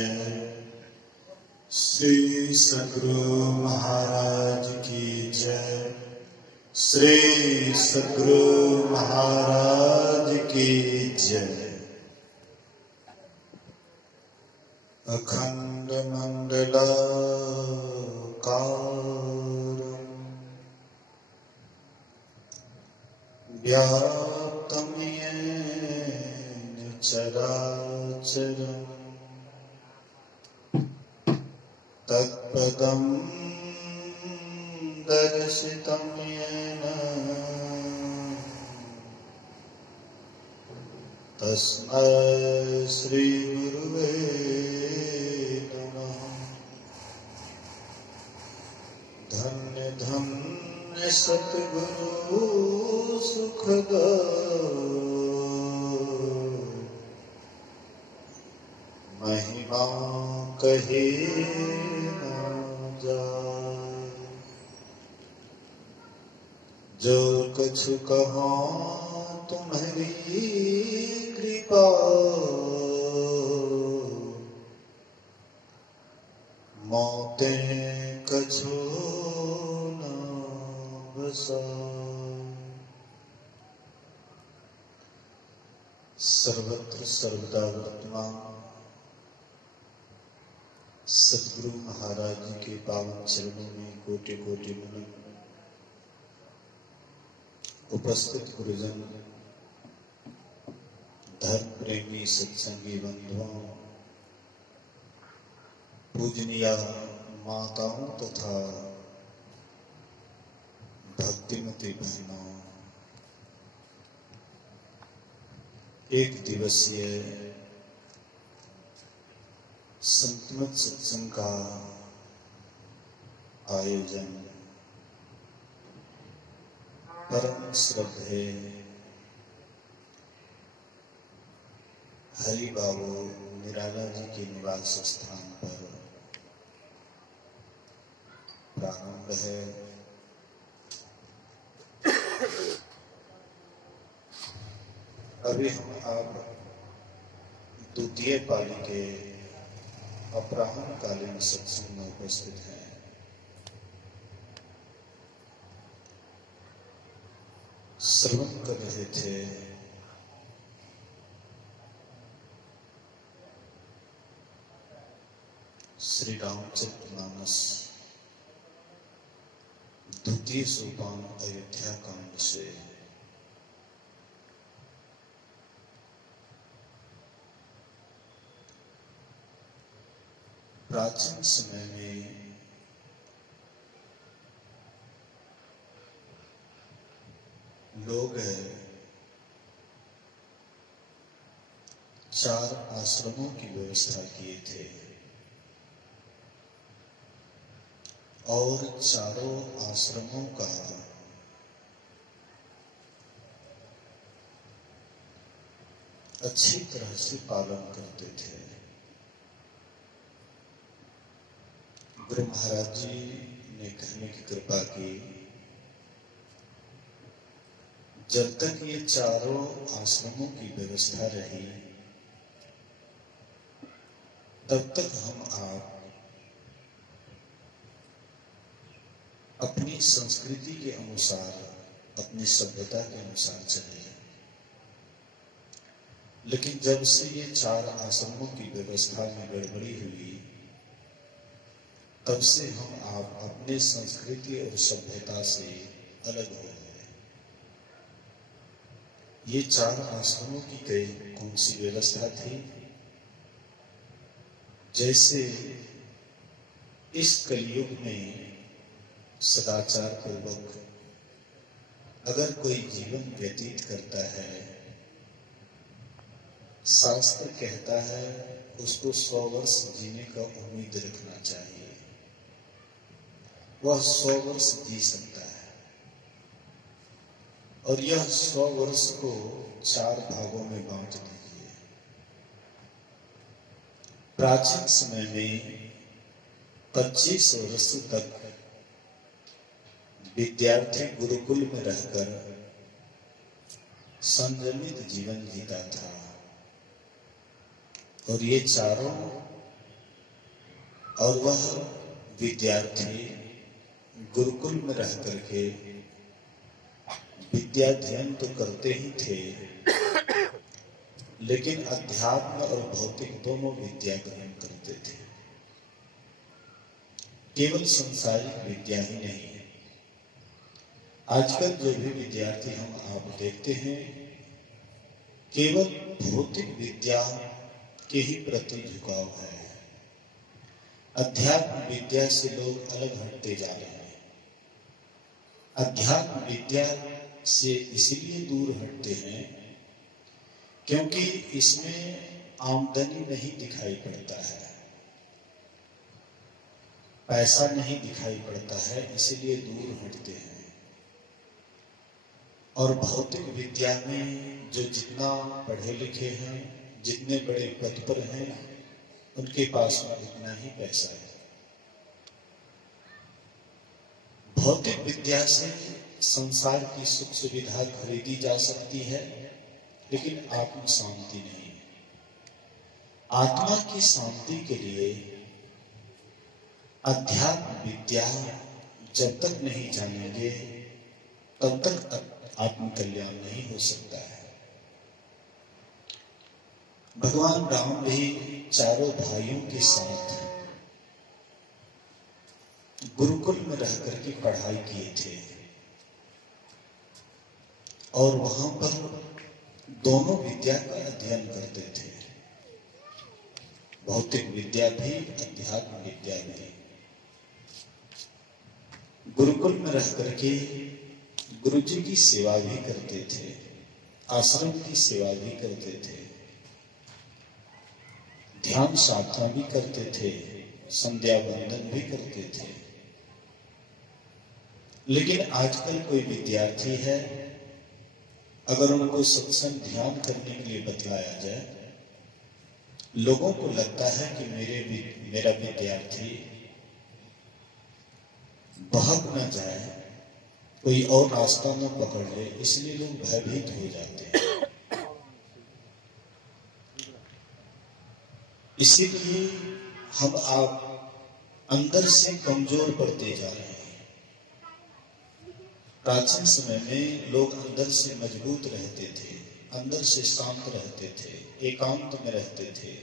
जय। श्री सद्गुरु महाराज की जय। श्री सद्गुरु महाराज की जय। अखंड मंडलाकारं व्याप्तं येन चराचरम् तत्पदं दर्शितं येन तस्मै श्री गुरुवे नमः। धन्य धन्य सतगुरु सुखदाई महिमा कहे ना जाए। जो कछु कहो तुम्हारी कृपा मोते कछु न बसाए। सर्वत्र सर्वदा वर्तमान सद्गुरु महाराज जी के पावन चरणों में कोटि कोटि नमन। उपस्थित गुरुजन, धर्म प्रेमी सत्संगी बंधुओं, पूजनीय माताओं तथा भक्तिमती बहनों, एक दिवसीय संतमत सत्संग का आयोजन परम श्रद्धेय हरि बाबू निराला जी के निवास स्थान पर प्रारंभ है। अभी हम आप द्वितीय पाली के अपराह्नकालीन सत्संग में उपस्थित हैं। श्रवण कर रहे थे श्री रामचरितमानस द्वितीय सोपान अयोध्या कांड से। प्राचीन समय में लोग 4 आश्रमों की व्यवस्था किए थे और चारों आश्रमों का अच्छी तरह से पालन करते थे। गुरु महाराज जी ने कहने की कृपा की, जब तक ये चारों आश्रमों की व्यवस्था रही तब तक हम आप अपनी संस्कृति के अनुसार, अपनी सभ्यता के अनुसार चले। लेकिन जब से ये 4 आश्रमों की व्यवस्था में गड़बड़ी हुई तब से हम आप अपने संस्कृति और सभ्यता से अलग हो गए। ये 4 आश्रमों की कौन सी व्यवस्था थी? जैसे इस कलयुग में सदाचार पूर्वक अगर कोई जीवन व्यतीत करता है, शास्त्र कहता है उसको 100 वर्ष जीने का उम्मीद रखना चाहिए। वह 100 वर्ष जी सकता है और यह 100 वर्ष को 4 भागों में बांट दीजिए। प्राचीन समय में 25 वर्ष तक विद्यार्थी गुरुकुल में रहकर संयमित जीवन जीता था और ये चारों और वह विद्यार्थी गुरुकुल में रह करके विद्याध्ययन तो करते ही थे, लेकिन अध्यात्म और भौतिक दोनों विद्या ग्रहण करते थे। केवल सांसारिक विद्या ही नहीं है। आजकल जो भी विद्यार्थी हम आप देखते हैं, केवल भौतिक विद्या के ही प्रति झुकाव है। अध्यात्म विद्या से लोग अलग हटते जा रहे हैं। अध्यात्म विद्या से इसलिए दूर हटते हैं क्योंकि इसमें आमदनी नहीं दिखाई पड़ता है, पैसा नहीं दिखाई पड़ता है, इसलिए दूर हटते हैं। और भौतिक विद्या में जो जितना पढ़े लिखे हैं, जितने बड़े पद पर हैं, उनके पास में उतना ही पैसा है। भौतिक विद्या से संसार की सुख सुविधा खरीदी जा सकती है, लेकिन आत्म शांति नहीं। आत्मा की शांति के लिए अध्यात्म विद्या जब तक नहीं जानेंगे, तब तक आत्म कल्याण नहीं हो सकता है। भगवान राम भी चारों भाइयों के साथ गुरुकुल में रह करके पढ़ाई किए थे, और वहां पर दोनों विद्या का अध्ययन करते थे, भौतिक विद्या भी अध्यात्म विद्या भी। गुरुकुल में रह करके गुरु जी की सेवा भी करते थे, आश्रम की सेवा भी करते थे, ध्यान साधना भी करते थे, संध्या वंदन भी करते थे। लेकिन आजकल कोई विद्यार्थी है, अगर उनको सत्संग ध्यान करने के लिए बतलाया जाए, लोगों को लगता है कि मेरा विद्यार्थी बहक न जाए, कोई और रास्ता न पकड़ ले, इसलिए लोग भयभीत हो जाते हैं। इसीलिए हम आप अंदर से कमजोर पड़ते जा रहे हैं। प्राचीन समय में लोग अंदर से मजबूत रहते थे, अंदर से शांत रहते थे, एकांत में रहते थे।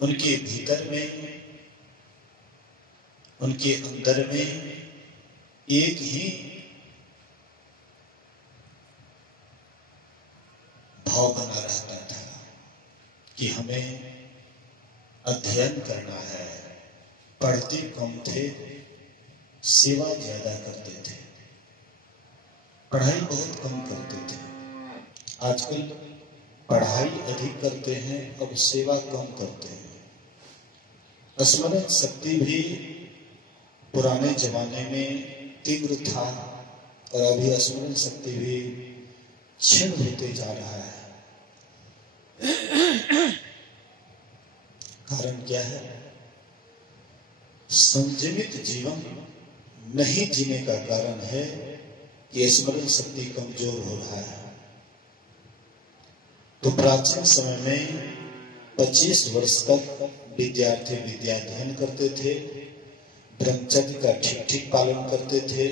उनके भीतर में, उनके अंदर में एक ही भाव बना रहता था कि हमें अध्ययन करना है। पढ़ते कम थे, सेवा ज्यादा करते थे, पढ़ाई बहुत कम करते थे। आजकल पढ़ाई अधिक करते हैं, अब सेवा कम करते हैं। स्मरण शक्ति भी पुराने जमाने में तीव्र था, और अभी स्मरण शक्ति भी क्षीण होते जा रहा है। कारण क्या है? संयमित जीवन नहीं जीने का कारण है कि स्मरण शक्ति कमजोर हो रहा है। तो प्राचीन समय में 25 वर्ष तक विद्यार्थी विद्या अध्ययन करते थे, ब्रह्मचर्य का ठीक ठीक पालन करते थे,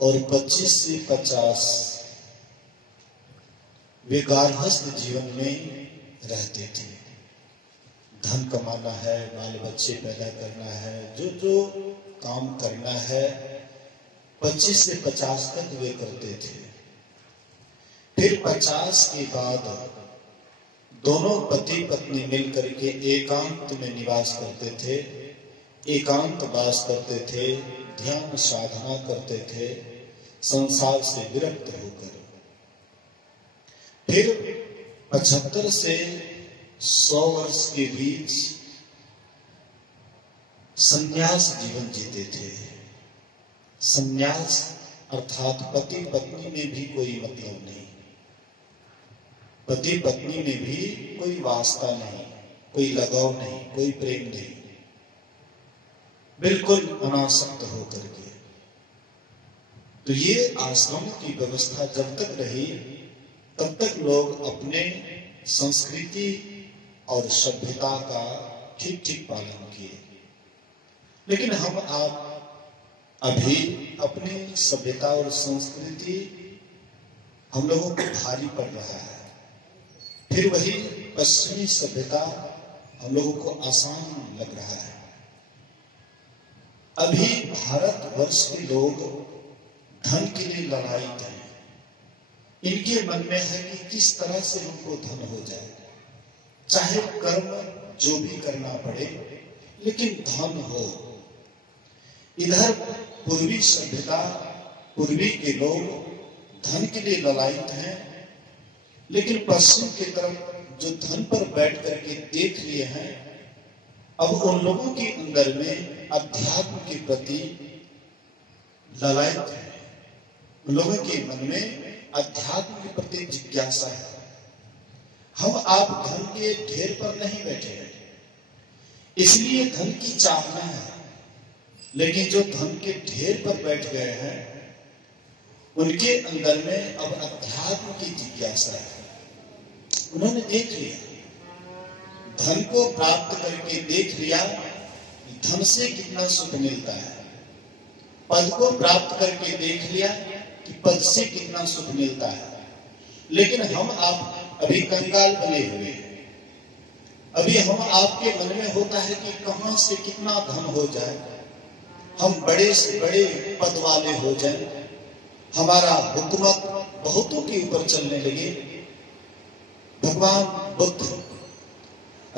और 25 से 50 वे गार्हस्थ जीवन में रहते थे। धन कमाना है, बाल बच्चे पैदा करना है, जो जो काम करना है 25 से 50 तक वे करते थे। फिर 50 के बाद दोनों पति पत्नी मिलकर के एकांत में निवास करते थे, एकांत वास करते थे, ध्यान साधना करते थे, संसार से विरक्त होकर। फिर 75 से 100 वर्ष के बीच संन्यास जीवन जीते थे। संन्यास अर्थात पति पत्नी में भी कोई मतलब नहीं, पति पत्नी में भी कोई वास्ता नहीं, कोई लगाव नहीं, कोई प्रेम नहीं, बिल्कुल अनासक्त होकर के। तो ये आश्रम की व्यवस्था जब तक रही, तब तक लोग अपने संस्कृति और सभ्यता का ठीक ठीक पालन किए। लेकिन हम आप अभी अपनी सभ्यता और संस्कृति हम लोगों को भारी पड़ रहा है। फिर वही पश्चिमी सभ्यता हम लोगों को आसान लग रहा है। अभी भारतवर्ष के लोग धन के लिए ललायित हैं। इनके मन में है कि किस तरह से हमको धन हो जाए, चाहे कर्म जो भी करना पड़े, लेकिन धन हो। इधर पूर्वी सभ्यता, पूर्वी के लोग धन के लिए ललायित हैं, लेकिन पश्चिम की तरफ जो धन पर बैठ करके देख लिए हैं, अब उन लोगों के अंदर में अध्यात्म के प्रति ललायत है। उन लोगों के मन में अध्यात्म के प्रति जिज्ञासा है। हम आप धन के ढेर पर नहीं बैठे हैं, इसलिए धन की चाहना है। लेकिन जो धन के ढेर पर बैठ गए हैं, उनके अंदर में अब अध्यात्म की जिज्ञासा है। उन्होंने देख लिया, धन को प्राप्त करके देख लिया धन से कितना सुख मिलता है। पद को प्राप्त करके देख लिया कि पद से कितना सुख मिलता है। लेकिन हम आप अभी कंगाल बने हुए हैं। अभी हम आपके मन में होता है कि कहां से कितना धन हो जाए, हम बड़े से बड़े पद वाले हो जाएं, हमारा हुकूमत बहुतों के ऊपर चलने लगे। भगवान बुद्ध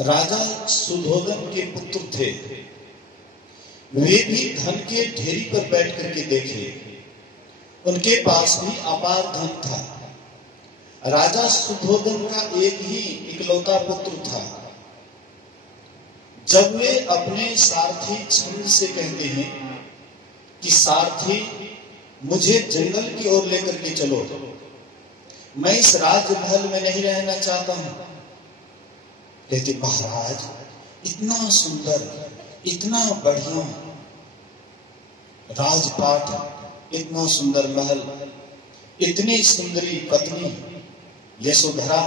राजा सुधोधन के पुत्र थे। वे भी धन के ढेरी पर बैठ करके देखे, उनके पास भी अपार धन था। राजा सुधोधन का एक ही इकलौता पुत्र था। जब वे अपने सारथी छंद से कहते हैं कि सारथी मुझे जंगल की ओर लेकर के चलो, मैं इस राजमहल में नहीं रहना चाहता हूं। कहते महाराज इतना सुंदर, इतना बढ़िया राजपाट, इतना सुंदर महल, इतनी सुंदरी पत्नी यशोधरा,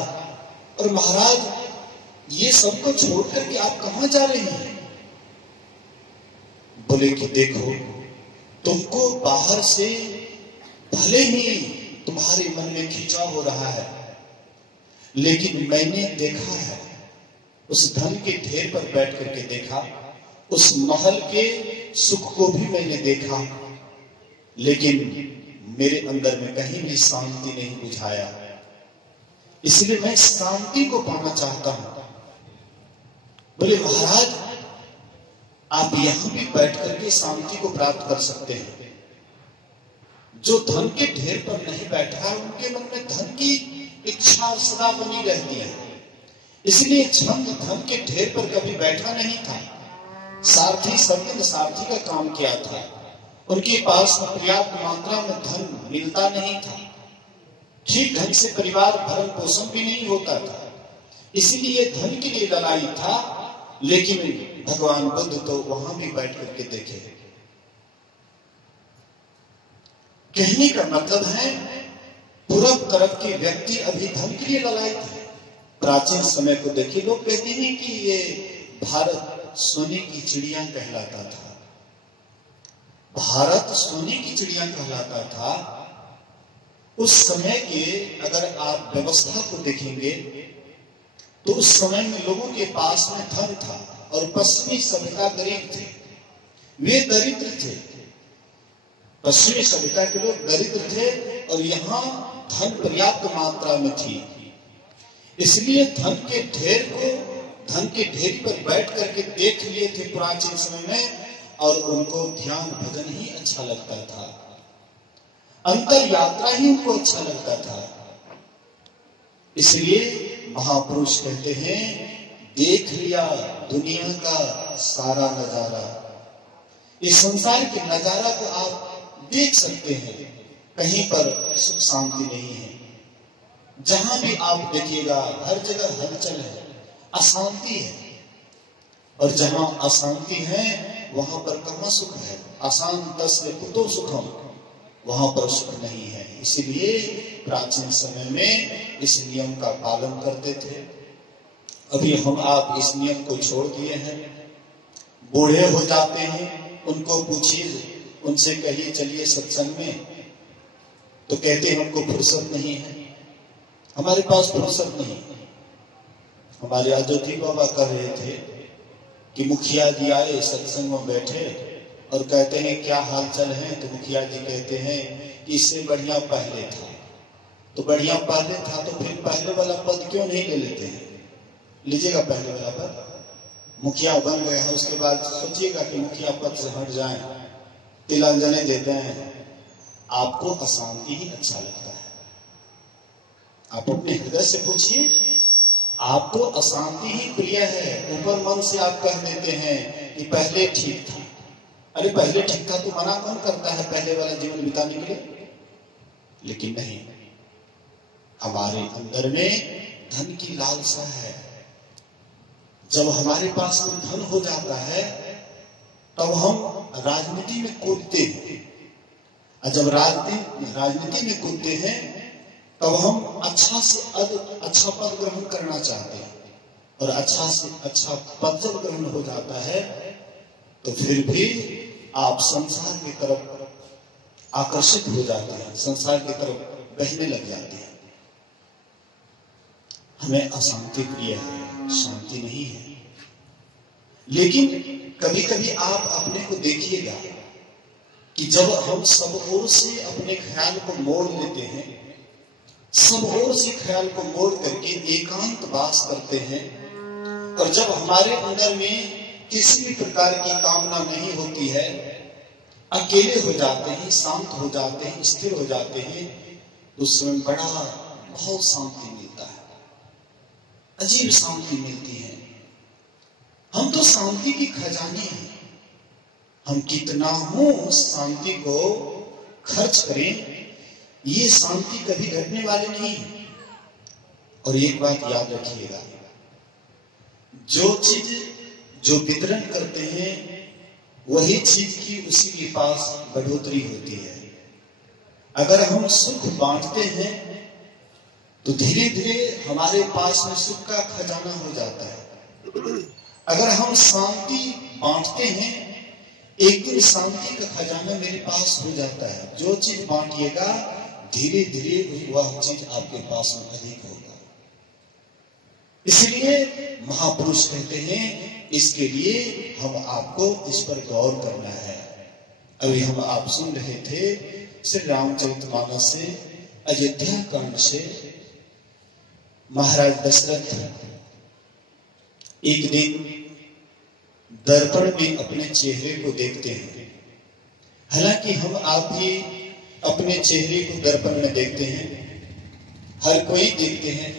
और महाराज ये सबको छोड़ करके आप कहां जा रही हैं? बोले कि देखो, तुमको बाहर से भले ही तुम्हारे मन में खिंचाव हो रहा है, लेकिन मैंने देखा है, उस धन के ढेर पर बैठ करके देखा, उस महल के सुख को भी मैंने देखा, लेकिन मेरे अंदर में कहीं भी शांति नहीं बुझाया। इसलिए मैं शांति को पाना चाहता हूं। बोले महाराज आप यहां भी बैठ करके शांति को प्राप्त कर सकते हैं। जो धन के ढेर पर नहीं बैठा है, उनके मन में धन की इच्छा सदा बनी रहती है। इसलिए छंद धन के ढेर पर कभी बैठा नहीं था। सारथी सबने सारथी का काम किया था। उनके पास पर्याप्त मात्रा में धन मिलता नहीं था, ठीक ढंग से परिवार भरण पोषण भी नहीं होता था, इसलिए धन के लिए लड़ाई था। लेकिन भगवान बुद्ध तो वहां भी बैठ करके देखे। कहने का मतलब है पूर्व तरफ के व्यक्ति अभी धन के लिए ललायित है। प्राचीन समय को देखिए, लोग कहते हैं कि ये भारत सोने की चिड़िया कहलाता था। भारत सोने की चिड़िया कहलाता था। उस समय के अगर आप व्यवस्था को देखेंगे तो उस समय में लोगों के पास में धन था और पश्चिमी सभ्यता गरीब थे, वे दरिद्र थे। पश्चिमी सभ्यता के लोग दरिद्र थे और यहाँ धन पर्याप्त मात्रा में थी। इसलिए धन के ढेर को धन के ढेर पर बैठ करके देख लिए थे प्राचीन समय में, और उनको ध्यान भजन ही अच्छा लगता था, अंतर यात्रा ही उनको अच्छा लगता था। इसलिए महापुरुष कहते हैं देख लिया दुनिया का सारा नजारा। इस संसार के नजारा को आप देख सकते हैं, कहीं पर सुख शांति नहीं है। जहां भी आप देखिएगा हर जगह हलचल है, अशांति है। और जहां अशांति है वहां पर कहां सुख है? अशांतस्य कुतो सुखम, वहां पर सुख नहीं है। इसीलिए प्राचीन समय में इस नियम का पालन करते थे। अभी हम आप इस नियम को छोड़ दिए हैं। बूढ़े हो जाते हैं, उनको पूछिए, उनसे कहिए चलिए सत्संग में, तो कहते हैं हमको फुर्सत नहीं है। हमारे पास फुर्सत नहीं। हमारे अयोध्या बाबा कह रहे थे कि मुखिया जी आए, सत्संग में बैठे और कहते हैं क्या हाल चाल है, तो मुखिया जी कहते हैं कि इससे बढ़िया पहले था। तो बढ़िया पहले था तो फिर पहले वाला पद क्यों नहीं ले लेते हैं? लीजिएगा पहले वाला पद। मुखिया बन गए हैं, उसके बाद सोचिएगा कि मुखिया पद से हट जाएं, तिलांजलि देते हैं, आपको अशांति ही अच्छा लगता है। आप अपने हृदय से पूछिए, आपको अशांति ही प्रिय है। ऊपर मन से आप कह देते हैं कि पहले ठीक था। अरे पहले ठीक था तो मना कौन करता है पहले वाला जीवन बिताने के लिए? लेकिन नहीं, हमारे अंदर में धन की लालसा है। जब हमारे पास में धन हो जाता है तब हम राजनीति में कूदते हैं, और जब राजनीति में कूदते हैं तब हम अच्छा से अच्छा पद ग्रहण करना चाहते हैं, और अच्छा से अच्छा पद जब ग्रहण हो जाता है तो फिर भी आप संसार की तरफ आकर्षित हो जाते हैं, संसार की तरफ बहने लग जाते हैं। हमें अशांति प्रिय है, शांति नहीं है। लेकिन कभी कभी आप अपने को देखिएगा कि जब हम सब ओर से अपने ख्याल को मोड़ लेते हैं, सब ओर से ख्याल को मोड़ करके एकांत वास करते हैं, और जब हमारे अंदर में किसी भी प्रकार की कामना नहीं होती है, अकेले हो जाते हैं, शांत हो जाते हैं, स्थिर हो जाते हैं, उस समय बहुत शांति मिलता है, अजीब शांति मिलती है। हम तो शांति की खजाने हैं। हम कितना हो उस शांति को खर्च करें, ये शांति कभी घटने वाली नहीं है। और एक बात याद रखिएगा, जो चीज जो वितरण करते हैं वही चीज की उसी के पास बढ़ोतरी होती है। अगर हम सुख बांटते हैं तो धीरे धीरे हमारे पास में सुख का खजाना हो जाता है। अगर हम शांति बांटते हैं, एक दिन शांति का खजाना मेरे पास हो जाता है। जो चीज बांटिएगा धीरे धीरे वह चीज आपके पास में अधिक होगा। इसलिए महापुरुष कहते हैं, इसके लिए हम आपको इस पर गौर करना है। अभी हम आप सुन रहे थे श्री रामचरितमानस से, अयोध्या कांड से। महाराज दशरथ एक दिन दर्पण में अपने चेहरे को देखते हैं। हालांकि हम आप भी अपने चेहरे को दर्पण में देखते हैं, हर कोई देखते हैं,